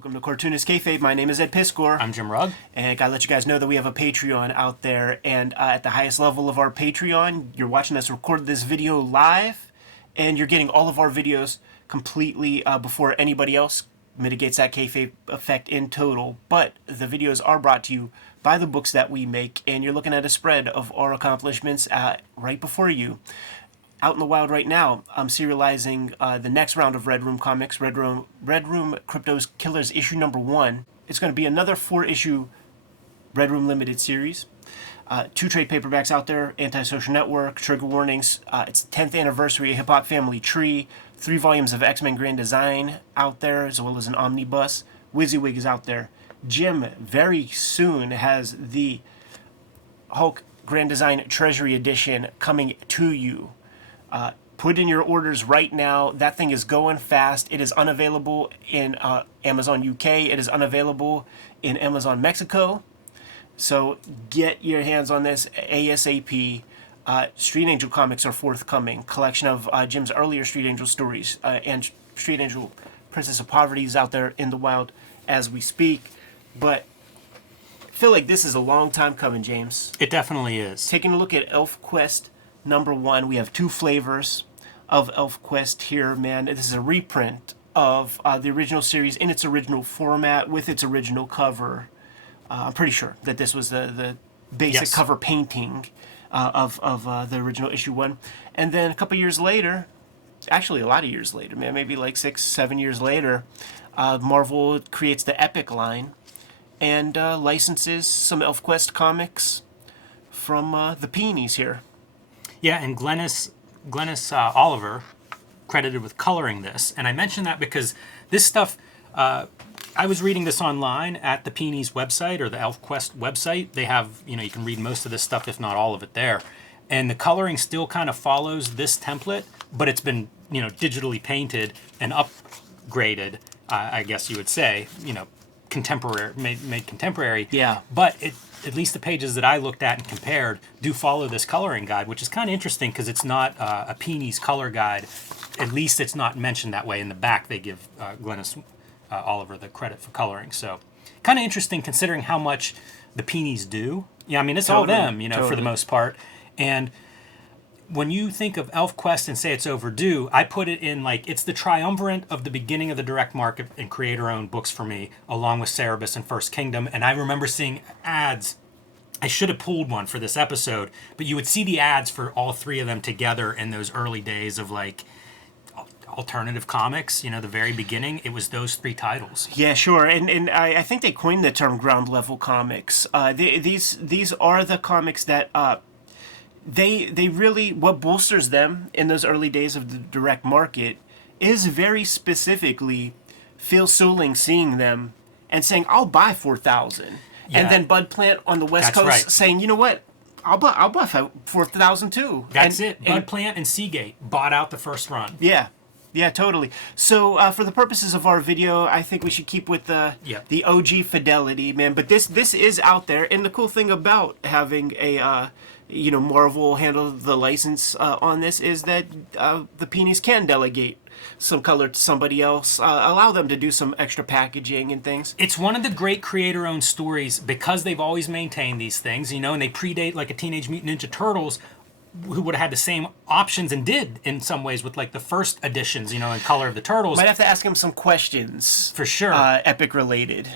Welcome to Cartoonist Kayfabe. My name is Ed Piscor. I'm Jim Rugg. And I gotta let you guys know that we have a Patreon out there. And at the highest level of our Patreon, you're watching us record this video live, and you're getting all of our videos completely before anybody else mitigates that kayfabe effect in total. But the videos are brought to you by the books that we make, and you're looking at a spread of our accomplishments right before you. Out in the wild right now, I'm serializing the next round of Red Room Comics, Red Room Crypto's Killers issue number 1. It's going to be another 4-issue Red Room Limited series. 2 trade paperbacks out there, Antisocial Network, Trigger Warnings. It's the 10th anniversary of Hip Hop Family Tree. 3 volumes of X-Men Grand Design out there, as well as an omnibus. WYSIWYG is out there. Jim very soon has the Hulk Grand Design Treasury Edition coming to you. Put in your orders right now. That thing is going fast. It is unavailable in Amazon UK. It is unavailable in Amazon Mexico. So get your hands on this ASAP. Street Angel comics are forthcoming. Collection of Jim's earlier Street Angel stories and Street Angel Princess of Poverty is out there in the wild as we speak. But I feel like this is a long time coming, James. It definitely is. Taking a look at Elfquest number 1, we have 2 flavors of Elfquest here, man. This is a reprint of the original series in its original format with its original cover. I'm pretty sure that this was the basic cover painting of the original issue 1. And then a couple years later, actually a lot of years later, man, maybe like 6-7 years later, Marvel creates the Epic line and licenses some Elfquest comics from the Peonies here. Yeah, and Glennis Oliver credited with coloring this. And I mention that because this stuff, I was reading this online at the Peonies website or the Elfquest website. They have, you can read most of this stuff, if not all of it there. And the coloring still kind of follows this template, but it's been, digitally painted and upgraded, I guess you would say, contemporary, made contemporary. Yeah. But at least the pages that I looked at and compared do follow this coloring guide, which is kind of interesting because it's not a Peonies color guide. At least it's not mentioned that way. In the back, they give Glennis Oliver the credit for coloring. So kind of interesting considering how much the Peonies do. Yeah, I mean, it's totally, all them, totally. For the most part. And when you think of Elfquest and say it's overdue, I put it in it's the triumvirate of the beginning of the direct market and creator-owned books for me, along with Cerebus and First Kingdom. And I remember seeing ads. I should have pulled one for this episode, but you would see the ads for all 3 of them together in those early days of alternative comics, the very beginning. It was those 3 titles. Yeah, sure. And I think they coined the term ground level comics. These are the comics that they really, what bolsters them in those early days of the direct market is very specifically Phil Souling seeing them and saying, I'll buy 4,000. Yeah. And then Bud Plant on the West Coast saying, you know what, I'll buy 4,000 too. That's it. Bud Plant and Seagate bought out the first run. Yeah. Yeah, totally. So for the purposes of our video, I think we should keep with the OG fidelity, man. But this is out there, and the cool thing about having a Marvel handle the license on this is that the Peonies can delegate some color to somebody else, allow them to do some extra packaging and things. It's one of the great creator-owned stories because they've always maintained these things, and they predate a Teenage Mutant Ninja Turtles, who would have had the same options and did in some ways with the first editions, in Color of the Turtles. Might have to ask him some questions. For sure. Epic related.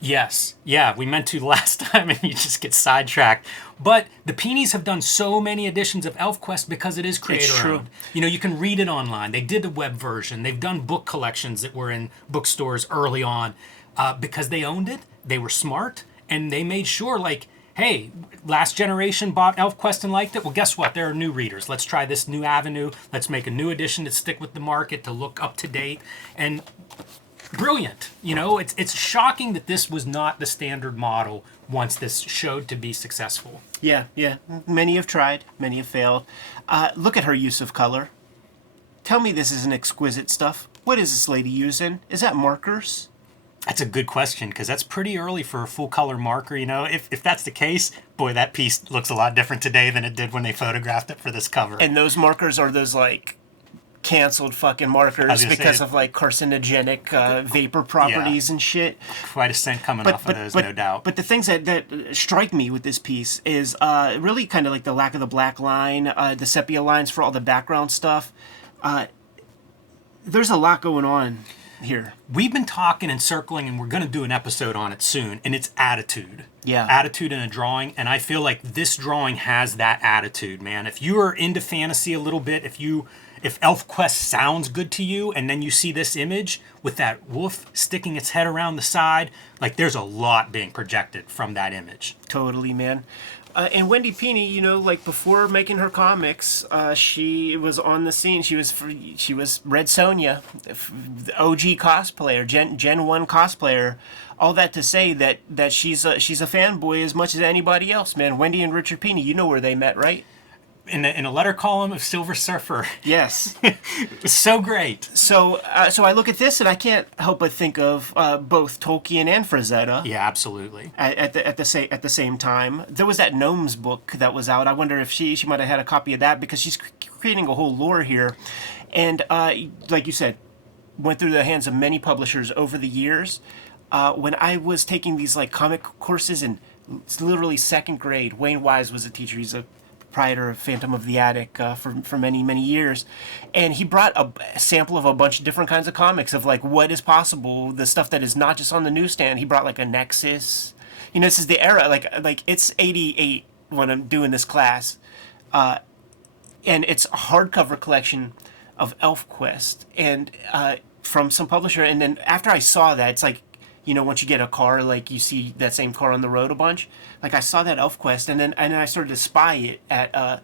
Yes. Yeah, we meant to last time and you just get sidetracked. But the Peonies have done so many editions of Elfquest because it is creator-owned. You can read it online. They did the web version. They've done book collections that were in bookstores early on because they owned it. They were smart and they made sure hey, last generation bought Elfquest and liked it. Well, guess what? There are new readers. Let's try this new avenue. Let's make a new edition to stick with the market, to look up to date. And brilliant. It's shocking that this was not the standard model once this showed to be successful. Yeah. Many have tried. Many have failed. Look at her use of color. Tell me this isn't exquisite stuff. What is this lady using? Is that markers? That's a good question, because that's pretty early for a full-color marker. If that's the case, boy, that piece looks a lot different today than it did when they photographed it for this cover. And those markers are those, canceled fucking markers because of like carcinogenic vapor properties and shit. Quite a scent coming off of those, no doubt. But the things that strike me with this piece is really kind of like the lack of the black line, the sepia lines for all the background stuff. There's a lot going on here. We've been talking and circling, and we're going to do an episode on it soon, and it's attitude. Yeah. Attitude in a drawing, and I feel like this drawing has that attitude, man. If you are into fantasy a little bit, if Elfquest sounds good to you, and then you see this image with that wolf sticking its head around the side, like there's a lot being projected from that image. Totally, man. And Wendy Pini, you know, like before making her comics, she was on the scene. She was Red Sonja, the OG cosplayer, Gen 1 cosplayer. All that to say that she's a fanboy as much as anybody else, man. Wendy and Richard Pini, you know where they met, right? In a letter column of Silver Surfer. Yes. It was so great. So I look at this and I can't help but think of both Tolkien and Frazetta. Yeah, absolutely. At the same time, there was that Gnomes book that was out. I wonder if she might have had a copy of that because she's creating a whole lore here, and like you said, went through the hands of many publishers over the years. When I was taking these like comic courses in literally second grade, Wayne Wise was a teacher. He's a proprietor of Phantom of the Attic for many years, and he brought a sample of a bunch of different kinds of comics of like what is possible, the stuff that is not just on the newsstand. He brought like a Nexus. You know, this is the era, like it's 88 when I'm doing this class, and it's a hardcover collection of Elfquest and from some publisher. And then after I saw that, it's like, you know, once you get a car, like you see that same car on the road a bunch. Like I saw that Elfquest, and then I started to spy it at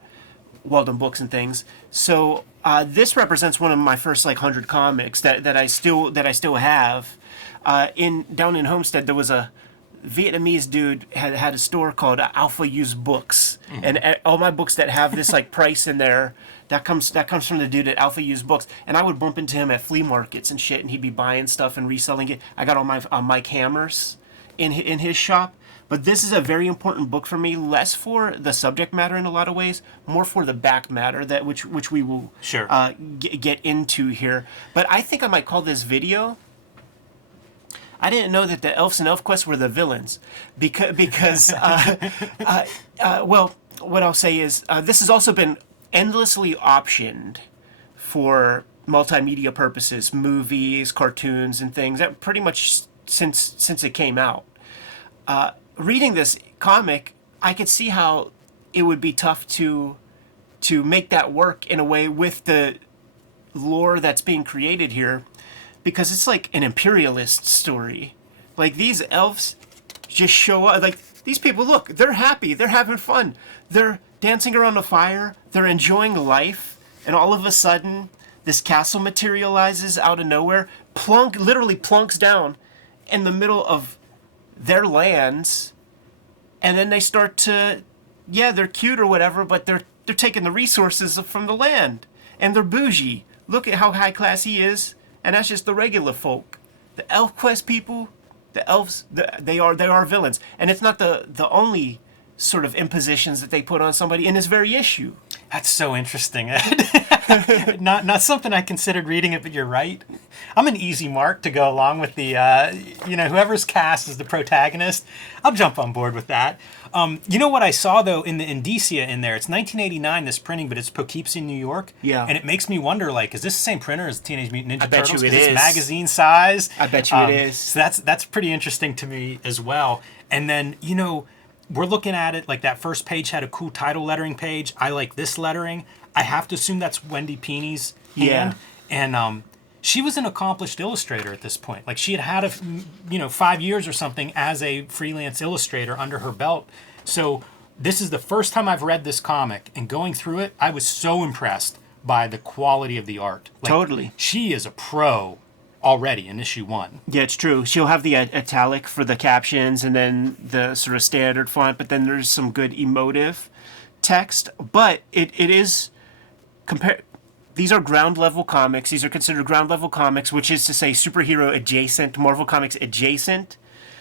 Weldon Books and things. So this represents one of my first like 100 comics that I still have. Down in Homestead, there was a Vietnamese dude had a store called Alpha Used Books, and all my books that have this like price in there. That comes from the dude at Alpha Used Books, and I would bump into him at flea markets and shit, and he'd be buying stuff and reselling it. I got all my Mike Hammers in his shop, but this is a very important book for me, less for the subject matter in a lot of ways, more for the back matter that which we will get into here. But I think I might call this video. I didn't know that the elves and Elfquest were the villains, because well, what I'll say is this has also been endlessly optioned for multimedia purposes, movies, cartoons, and things. That pretty much since it came out. Reading this comic, I could see how it would be tough to make that work in a way with the lore that's being created here, because it's like an imperialist story. Like these elves just show up. Like these people, look, they're happy, they're having fun, they're dancing around a fire, they're enjoying life, and all of a sudden, this castle materializes out of nowhere, literally plunks down in the middle of their lands, and then they start to, yeah, they're cute or whatever, but they're taking the resources from the land, and they're bougie. Look at how high class he is, and that's just the regular folk. The Elfquest people, the elves, they are villains, and it's not the only sort of impositions that they put on somebody in this very issue. That's so interesting, Ed. not something I considered reading it, but you're right. I'm an easy mark to go along with the, whoever's cast as the protagonist. I'll jump on board with that. You know what I saw, though, in the Indicia in there? It's 1989, this printing, but it's Poughkeepsie, New York. Yeah. And it makes me wonder, like, is this the same printer as Teenage Mutant Ninja bet Turtles? you it Is is. magazine size? I bet you it is. So that's pretty interesting to me as well. And then, we're looking at it, like that first page had a cool title lettering page. I like this lettering. I have to assume that's Wendy Pini's hand. Yeah. And she was an accomplished illustrator at this point. Like she had 5 years or something as a freelance illustrator under her belt. So this is the first time I've read this comic, and going through it, I was so impressed by the quality of the art. Like, totally. She is a pro already in issue 1. Yeah, it's true. She'll have the italic for the captions and then the sort of standard font, but then there's some good emotive text. But it is these are ground level comics. These are considered ground level comics, which is to say superhero adjacent, Marvel Comics adjacent.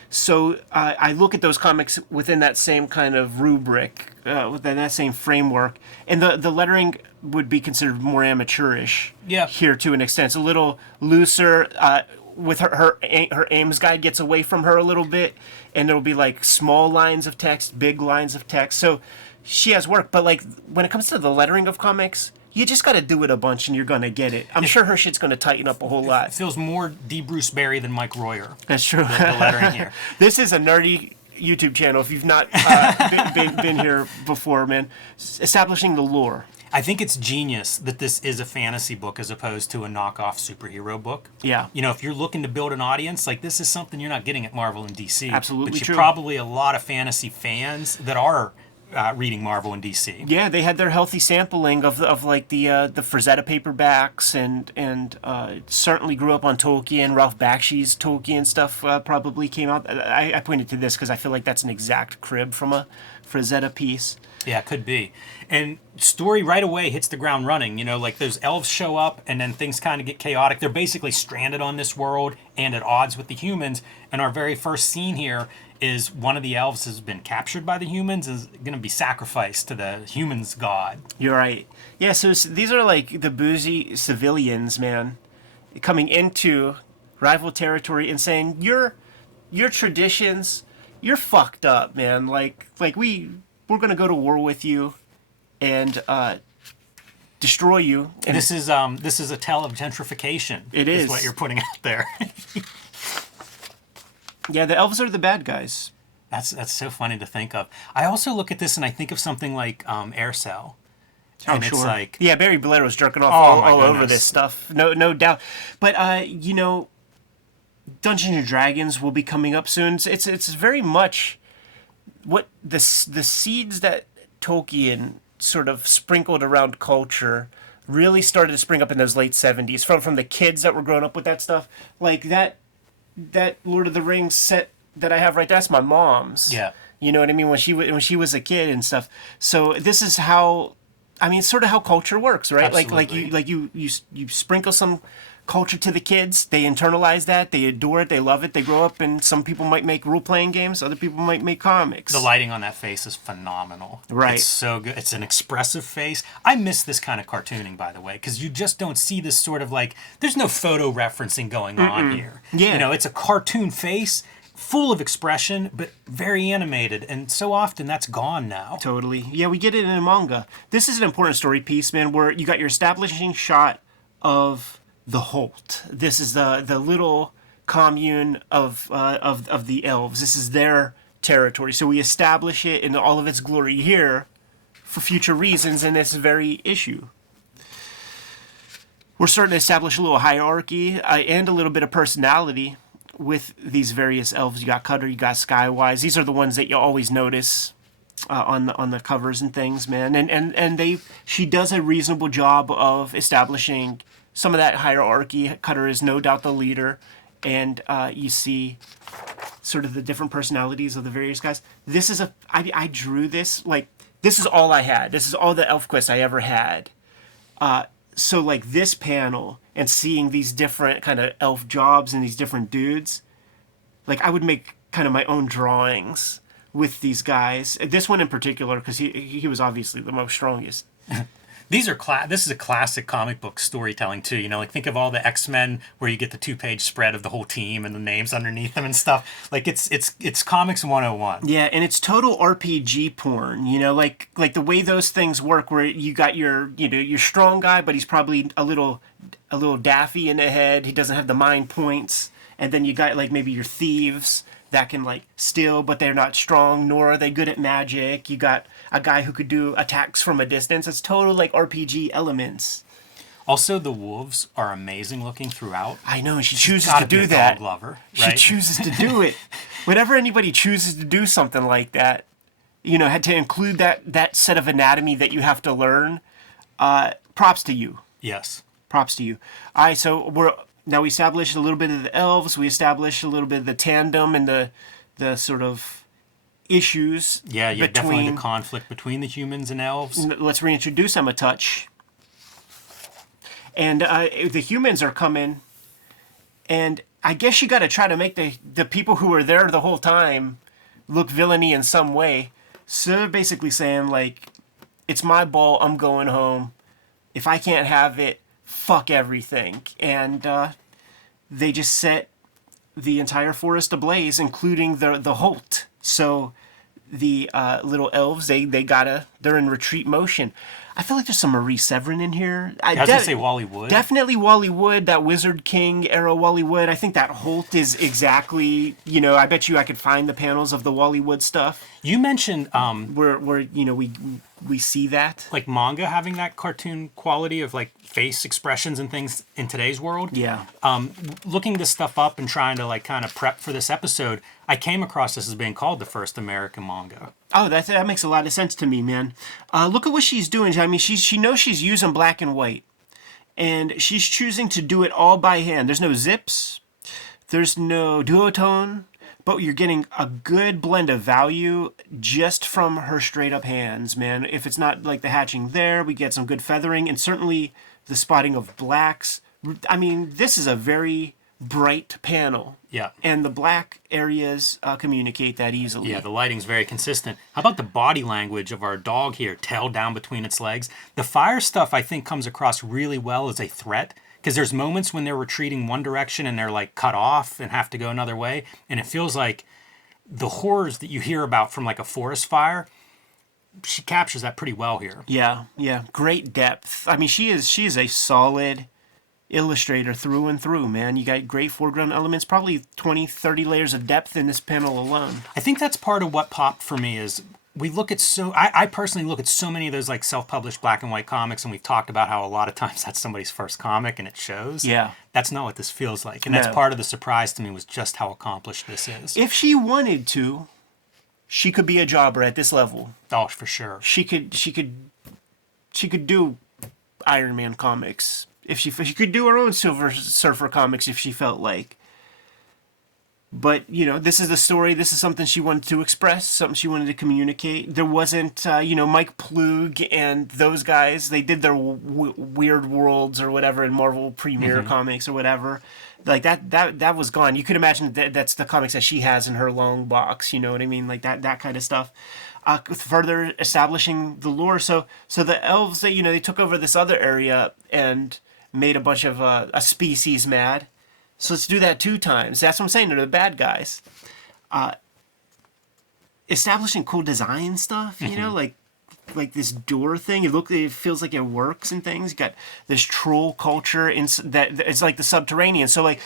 So I look at those comics within that same kind of rubric, within that same framework, and the lettering would be considered more amateurish. Yeah. Here to an extent, it's a little looser. With her Ames guide gets away from her a little bit, and there'll be like small lines of text, big lines of text. So she has work, but like when it comes to the lettering of comics, you just got to do it a bunch and you're going to get it. I'm sure her shit's going to tighten up a whole lot. It feels more D. Bruce Barry than Mike Royer. That's true. The lettering here. This is a nerdy YouTube channel. If you've not been here before, man, establishing the lore. I think it's genius that this is a fantasy book as opposed to a knockoff superhero book. Yeah. You know, if you're looking to build an audience, like this is something you're not getting at Marvel and DC. Absolutely but you're true. probably a lot of fantasy fans that are reading Marvel and DC. Yeah, they had their healthy sampling of like the Frazetta paperbacks and certainly grew up on Tolkien. Ralph Bakshi's Tolkien stuff probably came out. I pointed to this because I feel like that's an exact crib from a Frazetta piece. Yeah, it could be. And story right away hits the ground running. You know, like those elves show up and then things kind of get chaotic. They're basically stranded on this world and at odds with the humans. And our very first scene here is one of the elves has been captured by the humans, is going to be sacrificed to the humans' god. You're right. Yeah, so these are like the boozy civilians, man, coming into rival territory and saying, your traditions, you're fucked up, man. Like we're going to go to war with you and destroy you. And This is a tale of gentrification. It is what you're putting out there. Yeah, the elves are the bad guys. That's so funny to think of. I also look at this and I think of something like Air Cell. And it's like, yeah, Barry Blairo's jerking off Oh, all my over goodness. this stuff, no doubt. But you know, Dungeons and Dragons will be coming up soon. It's very much what the seeds that Tolkien sort of sprinkled around culture really started to spring up in those late 70s from the kids that were growing up with that stuff. Like that Lord of the Rings set that I have right there, that's my mom's. Yeah. You know what I mean? When she was a kid and stuff. So this is how, I mean, it's sort of how culture works, right? Absolutely. Like you sprinkle some culture to the kids, they internalize that, they adore it, they love it, they grow up, and some people might make role-playing games, other people might make comics. The lighting on that face is phenomenal. Right. It's so good. It's an expressive face. I miss this kind of cartooning, by the way, because you just don't see this sort of like, there's no photo referencing going on here. Yeah. You know, it's a cartoon face, full of expression, but very animated, and so often that's gone now. Totally. Yeah, we get it in a manga. This is an important story piece, man, where you got your establishing shot of the Holt. This is the little commune of the elves. This is their territory. So we establish it in all of its glory here for future reasons in this very issue. We're starting to establish a little hierarchy and a little bit of personality with these various elves. You got Cutter, you got Skywise. These are the ones that you always notice on the covers and things, man. And she does a reasonable job of establishing some of that hierarchy. Cutter is no doubt the leader, and you see sort of the different personalities of the various guys. This is I drew this, like, this is all I had. This is all the Elfquest I ever had. So like this panel and seeing these different kind of elf jobs and these different dudes, like I would make kind of my own drawings with these guys. This one in particular, because he was obviously the most strongest. These are this is a classic comic book storytelling too. You know, like think of all the X-Men where you get the 2-page spread of the whole team and the names underneath them and stuff. Like it's comics 101. Yeah, and it's total RPG porn. You know, like the way those things work, where you got your strong guy, but he's probably a little daffy in the head. He doesn't have the mind points, and then you got like maybe your thieves that can like steal, but they're not strong, nor are they good at magic. You got a guy who could do attacks from a distance. It's total like RPG elements. Also, the wolves are amazing looking throughout. I know, and she She's chooses gotta to be do a that. dog lover, She right? chooses to do it. Whenever anybody chooses to do something like that, you know, had to include that set of anatomy that you have to learn. Props to you. Yes. Props to you. All right, so we established a little bit of the elves. We established a little bit of the tandem and the sort of issues. Yeah, definitely between. the conflict between the humans and elves. Let's reintroduce them a touch. And the humans are coming, and I guess you got to try to make the people who were there the whole time look villainy in some way. So they're basically saying, like, it's my ball, I'm going home. If I can't have it, fuck everything. And they just set the entire forest ablaze, including the Holt. So the little elves, they're in retreat motion. I feel like there's some Marie Severin in here. I was going to say Wally Wood. Definitely Wally Wood, that Wizard King era Wally Wood. I think that Holt is exactly, I bet you I could find the panels of the Wally Wood stuff. You mentioned where we see that. Like manga having that cartoon quality of like face expressions and things in today's world. Yeah. Looking this stuff up and trying to like kind of prep for this episode, I came across this as being called the first American manga. Oh, that makes a lot of sense to me, man. Look at what she's doing. I mean, she knows she's using black and white, and she's choosing to do it all by hand. There's no zips, there's no duotone, but you're getting a good blend of value just from her straight up hands, man. If it's not like the hatching there, we get some good feathering, and certainly the spotting of blacks. I mean, this is a very bright panel. Yeah. And the black areas communicate that easily. Yeah, the lighting's very consistent. How about the body language of our dog here, tail down between its legs? The fire stuff, I think, comes across really well as a threat, because there's moments when they're retreating one direction and they're like cut off and have to go another way, and it feels like the horrors that you hear about from like a forest fire, she captures that pretty well here. Yeah, great depth. I mean, she is a solid illustrator through and through, man. You got great foreground elements, probably 20, 30 layers of depth in this panel alone. I think that's part of what popped for me is we look at I personally look at so many of those like self-published black and white comics, and we've talked about how a lot of times that's somebody's first comic and it shows. Yeah. That's not what this feels like. And that's part of the surprise to me was just how accomplished this is. If she wanted to, she could be a jobber at this level. Oh, for sure. She could do Iron Man comics. If she could do her own Silver Surfer comics if she felt like. But, this is the story. This is something she wanted to express, something she wanted to communicate. There wasn't, Mike Plug and those guys. They did their Weird Worlds or whatever in Marvel Premiere Comics or whatever. Like, that was gone. You could imagine that's the comics that she has in her long box, you know what I mean? Like, that kind of stuff. Further establishing the lore. So the elves, they took over this other area and made a bunch of a species mad. So let's do that 2 times. That's what I'm saying. They're the bad guys. Establishing cool design stuff, like this door thing. It feels like it works and things. You got this troll culture that it's like the subterranean. So like,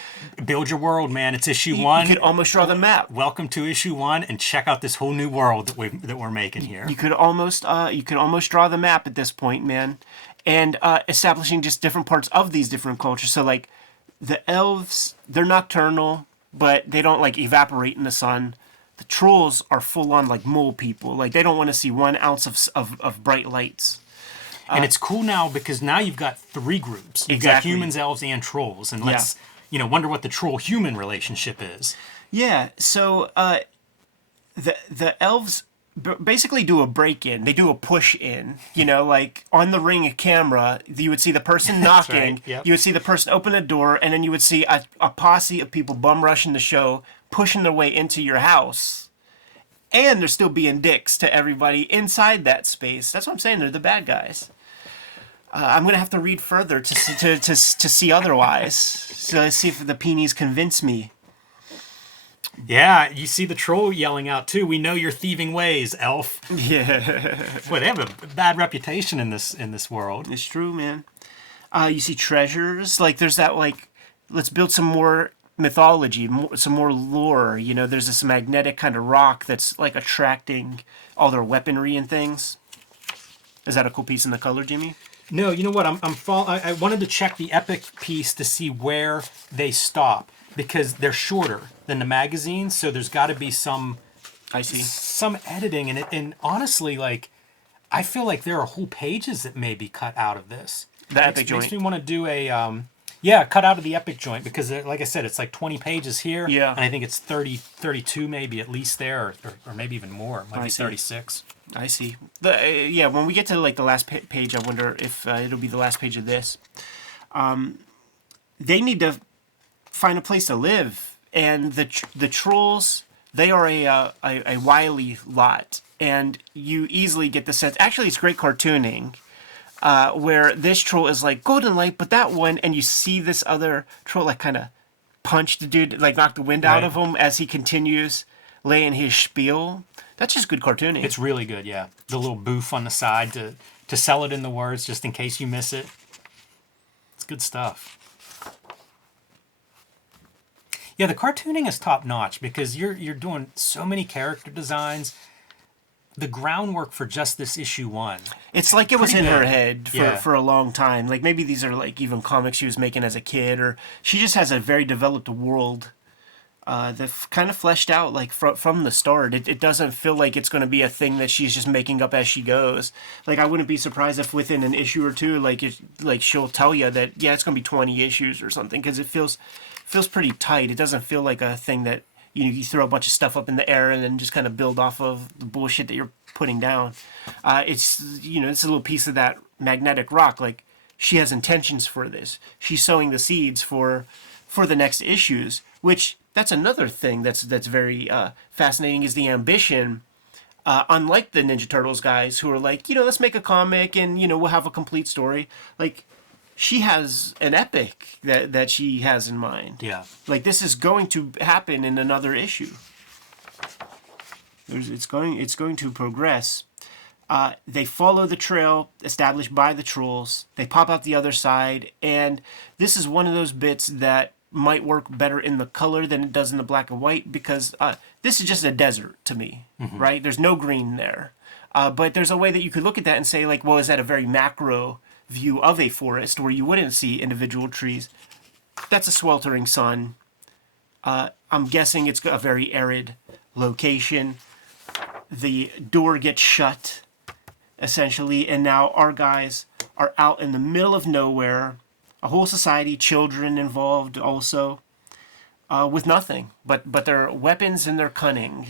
build your world, man. It's issue 1. You could almost draw the map. Welcome to issue 1, and check out this whole new world that we're making here. You could almost draw the map at this point, man, and establishing just different parts of these different cultures. So like, the elves, they're nocturnal, but they don't like evaporate in the sun. The trolls are full on like mole people. Like, they don't want to see 1 ounce of bright lights. And it's cool now because now you've got 3 groups. You've got humans, elves, and trolls. And let's, wonder what the troll-human relationship is. Yeah, so the elves basically do a break-in. They do a push-in. Like on the Ring camera, you would see the person knocking. Right. Yep. You would see the person open a door, and then you would see a posse of people bum rushing the show, pushing their way into your house. And they're still being dicks to everybody inside that space. That's what I'm saying. They're the bad guys. I'm going to have to read further to see otherwise. So let's see if the peonies convince me. Yeah, you see the troll yelling out too. We know your thieving ways, elf. Yeah. Boy, they have a bad reputation in this world. It's true, man. You see treasures. Like, there's that, like, let's build some more mythology, some more lore. There's this magnetic kind of rock that's, like, attracting all their weaponry and things. Is that a cool piece in the color, Jimmy? No, you know what? I wanted to check the epic piece to see where they stop, because they're shorter than the magazines, so there's got to be some editing in it. And honestly, like, I feel like there are whole pages that may be cut out of this. The epic joint. Makes me want to do a cut out of the epic joint, because like I said, it's like 20 pages here, and I think it's 32 maybe at least there, or maybe even more. It might be 36. I see. When we get to like the last page, I wonder if it'll be the last page of this. They need to find a place to live. And the trolls, they are a wily lot, and you easily get the sense. Actually, it's great cartooning, where this troll is like golden light, but that one, and you see this other troll like kind of punch the dude, like knock the wind out of him as he continues laying his spiel. That's just good cartooning. It's really good, yeah. The little boof on the side to sell it in the words just in case you miss it. It's good stuff. Yeah, the cartooning is top notch because you're doing so many character designs. The groundwork for just this issue 1. It's like it was in her head for a long time. Like maybe these are like even comics she was making as a kid, or she just has a very developed world that's kind of fleshed out like from the start. It doesn't feel like it's going to be a thing that she's just making up as she goes. Like I wouldn't be surprised if within an issue or two, like she'll tell you that it's going to be 20 issues or something, because it feels pretty tight. It doesn't feel like a thing that you throw a bunch of stuff up in the air and then just kind of build off of the bullshit that you're putting down. It's it's a little piece of that magnetic rock. Like she has intentions for this. She's sowing the seeds for the next issues, which that's another thing that's very fascinating, is the ambition. Unlike the Ninja Turtles guys who are like, let's make a comic and we'll have a complete story. Like she has an epic that she has in mind. Yeah. Like this is going to happen in another issue. It's going to progress. They follow the trail established by the trolls. They pop out the other side, and this is one of those bits that might work better in the color than it does in the black and white, because this is just a desert to me, right? There's no green there. But there's a way that you could look at that and say, like, well, is that a very macro view of a forest where you wouldn't see individual trees? That's a sweltering sun. I'm guessing it's a very arid location. The door gets shut, essentially, and now our guys are out in the middle of nowhere. A whole society, children involved also, with nothing but their weapons and their cunning.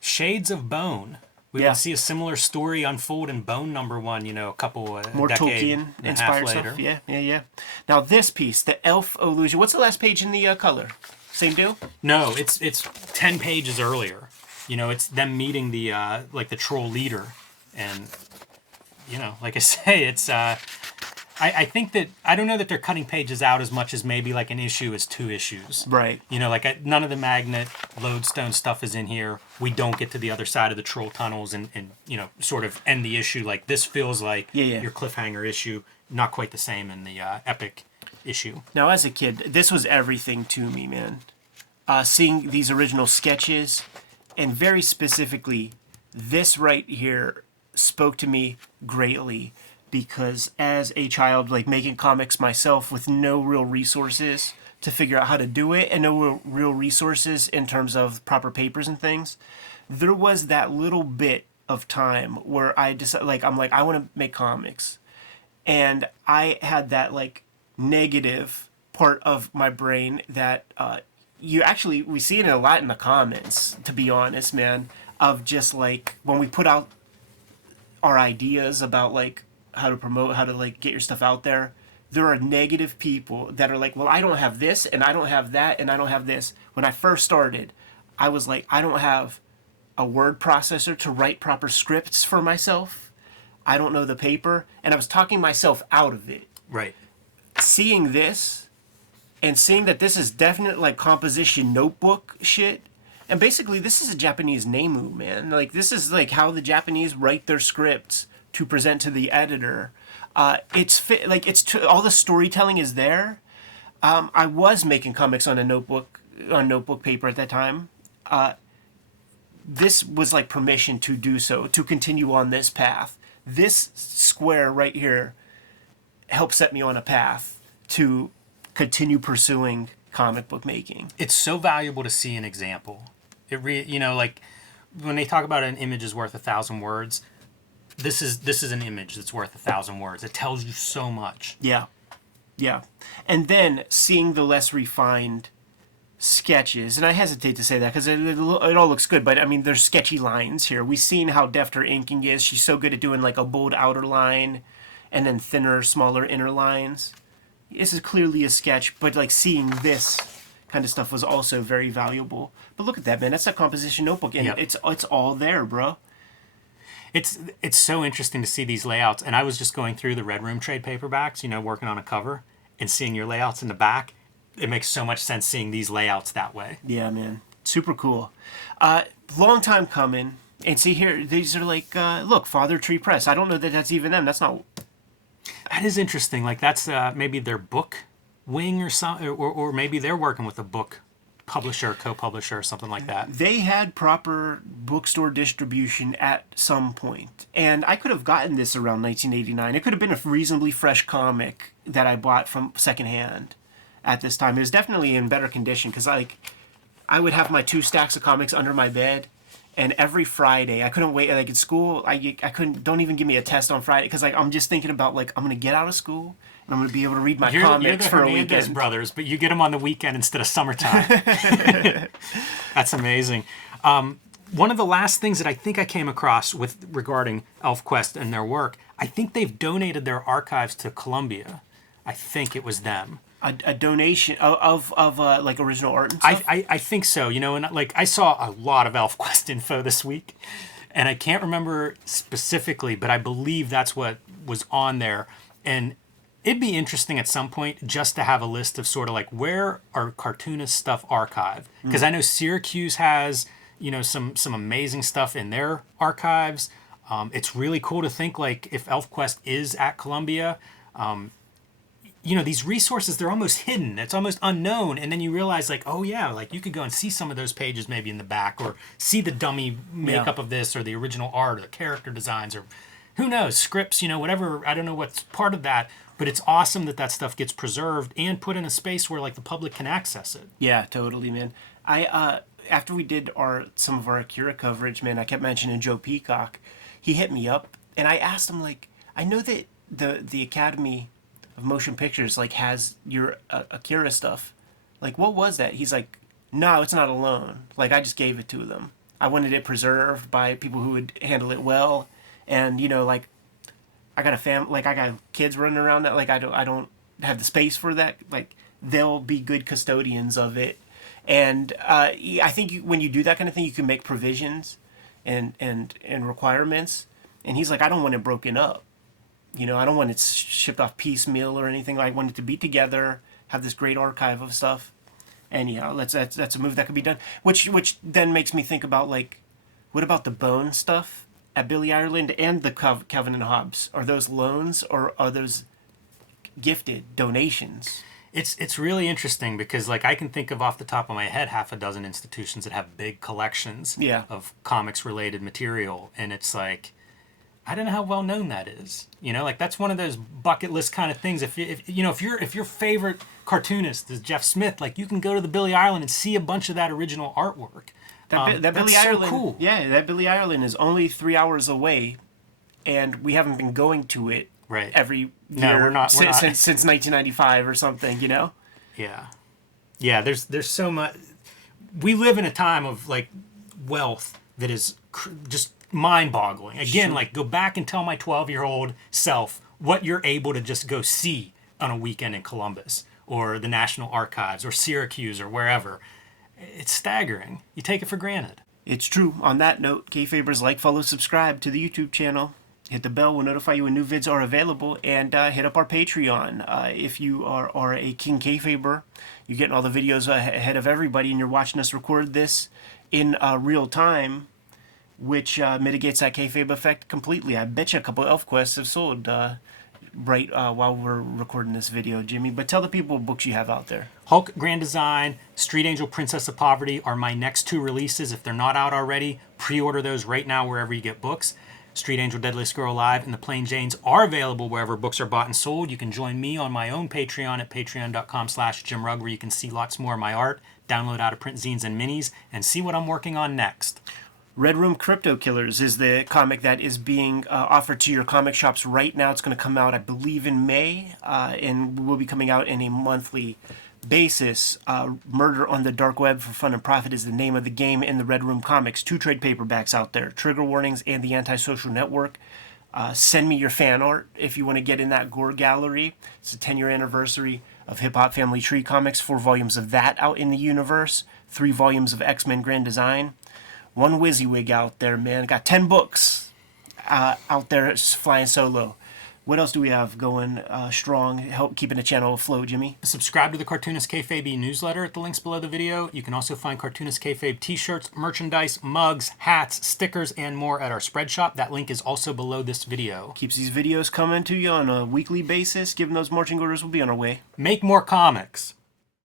Shades of Bone. We would see a similar story unfold in Bone #1, a couple more decade Tolkien and a half inspired later. stuff. Yeah. Now this piece, the Elf Illusion. What's the last page in the color? Same deal? No, it's 10 pages earlier. It's them meeting the the troll leader, and like I say, it's I think that I don't know that they're cutting pages out as much as maybe like an issue is 2 issues. Right. None of the magnet lodestone stuff is in here. We don't get to the other side of the troll tunnels and sort of end the issue. Like this feels like your cliffhanger issue, not quite the same in the epic issue. Now, as a kid, this was everything to me, man. Seeing these original sketches, and very specifically, this right here spoke to me greatly, because as a child, like making comics myself with no real resources to figure out how to do it, and no real resources in terms of proper papers and things, there was that little bit of time where I decided, I want to make comics. And I had that like negative part of my brain that we see it a lot in the comments, to be honest, man, of just like when we put out our ideas about like how to promote, how to like get your stuff out there, there are negative people that are like, well, I don't have this and I don't have that and I don't have this. When I first started, I was like, I don't have a word processor to write proper scripts for myself. I don't know the paper, and I was talking myself out of it. Right. Seeing this and seeing that this is definite like composition notebook shit. And basically this is a Japanese nemu, man. Like this is like how the Japanese write their scripts to present to the editor. All the storytelling is there. I was making comics on notebook paper at that time. This was like permission to do so, to continue on this path. This square right here helped set me on a path to continue pursuing comic book making. It's so valuable to see an example. Like when they talk about an image is worth 1,000 words, this is an image that's worth 1,000 words. It tells you so much. Yeah. And then seeing the less refined sketches, and I hesitate to say that because it all looks good, but I mean there's sketchy lines here. We've seen how deft her inking is. She's so good at doing like a bold outer line and then thinner, smaller inner lines. This is clearly a sketch, but like seeing this kind of stuff was also very valuable. But look at that, man. That's a composition notebook, and Yep. it's all there, bro. It's so interesting to see these layouts. And I was just going through the Red Room trade paperbacks, working on a cover and seeing your layouts in the back. It makes so much sense seeing these layouts that way. Yeah, man. Super cool. Long time coming. And see here, these are like, look, Father Tree Press. I don't know that that's even them. That's not... That is interesting. Like that's maybe their book wing or something, or maybe they're working with a book publisher, co-publisher, or something like that. They had proper bookstore distribution at some point. And I could have gotten this around 1989. It could have been a reasonably fresh comic that I bought from secondhand at this time. It was definitely in better condition because I would have my 2 stacks of comics under my bed, and every Friday I couldn't wait. Like at school, I couldn't. Don't even give me a test on Friday because I'm just thinking about I'm gonna get out of school and I'm gonna be able to read my comics you're the for a Hernandez weekend. brothers, but you get them on the weekend instead of summertime. That's amazing. One of the last things that I think I came across regarding Elfquest and their work, I think they've donated their archives to Columbia. I think it was them. A donation of like original art and stuff. I think so, and I saw a lot of Elfquest info this week, and I can't remember specifically, but I believe that's what was on there. And it'd be interesting at some point just to have a list of sort of like where are Cartoonist stuff archived, because I know Syracuse has some amazing stuff in their archives. It's really cool to think like if Elfquest is at Columbia. These resources, they're almost hidden. It's almost unknown. And then you realize oh yeah, you could go and see some of those pages maybe in the back, or see the dummy makeup of this, or the original art, or the character designs, or who knows, scripts, whatever. I don't know what's part of that, but it's awesome that stuff gets preserved and put in a space where the public can access it. Yeah, totally, man. I after we did some of our Akira coverage, man, I kept mentioning Joe Peacock. He hit me up, and I asked him I know that the Academy of Motion Pictures has your Akira stuff. What was that? He's like, no, it's not a loan. I just gave it to them. I wanted it preserved by people who would handle it well, and I got I got kids running around that. I don't have the space for that. They'll be good custodians of it, and I think when you do that kind of thing, you can make provisions and requirements. And he's like, I don't want it broken up. I don't want it shipped off piecemeal or anything. I want it to be together, have this great archive of stuff, and that's a move that could be done. Which then makes me think about what about the Bone stuff at Billy Ireland and the Calvin and Hobbes? Are those loans or are those gifted donations? It's really interesting because I can think of off the top of my head half a dozen institutions that have big collections of comics related material, and it's I don't know how well known that is. That's one of those bucket list kind of things. If your favorite cartoonist is Jeff Smith, you can go to the Billy Ireland and see a bunch of that original artwork. That Billy that's Ireland, so cool. Yeah, that Billy Ireland is only 3 hours away, and we haven't been going to it every year we're not. Since 1995 or something. Yeah. There's so much. We live in a time of wealth that is just mind-boggling. Again, go back and tell my 12-year-old self what you're able to just go see on a weekend in Columbus or the National Archives or Syracuse or wherever. It's staggering. You take it for granted. It's true. On that note, Kayfabers, follow, subscribe to the YouTube channel. Hit the bell. We'll notify you when new vids are available. And hit up our Patreon. If you are a King Kayfaber, you're getting all the videos ahead of everybody, and you're watching us record this in real time, which mitigates that kayfabe effect completely. I bet you a couple Elfquests have sold right while we're recording this video, Jimmy. But tell the people what books you have out there. Hulk Grand Design, Street Angel Princess of Poverty are my next 2 releases. If they're not out already, pre-order those right now wherever you get books. Street Angel Deadliest Girl Alive and The Plain Janes are available wherever books are bought and sold. You can join me on my own Patreon at patreon.com/JimRugg, where you can see lots more of my art, download out-of-print zines and minis, and see what I'm working on next. Red Room Crypto Killers is the comic that is being offered to your comic shops right now. It's going to come out, I believe, in May, and will be coming out in a monthly basis. Murder on the Dark Web for Fun and Profit is the name of the game in the Red Room Comics. 2 trade paperbacks out there, Trigger Warnings and The Antisocial Network. Send me your fan art if you want to get in that gore gallery. It's the 10-year anniversary of Hip Hop Family Tree Comics. 4 volumes of that out in the universe. 3 volumes of X-Men Grand Design. One WYSIWYG out there, man. Got 10 books out there flying solo. What else do we have going strong, help keeping the channel afloat, Jimmy? Subscribe to the Cartoonist Kayfabe newsletter at the links below the video. You can also find Cartoonist Kayfabe t-shirts, merchandise, mugs, hats, stickers, and more at our spread shop. That link is also below this video. Keeps these videos coming to you on a weekly basis. Given those marching orders, we'll be on our way. Make more comics.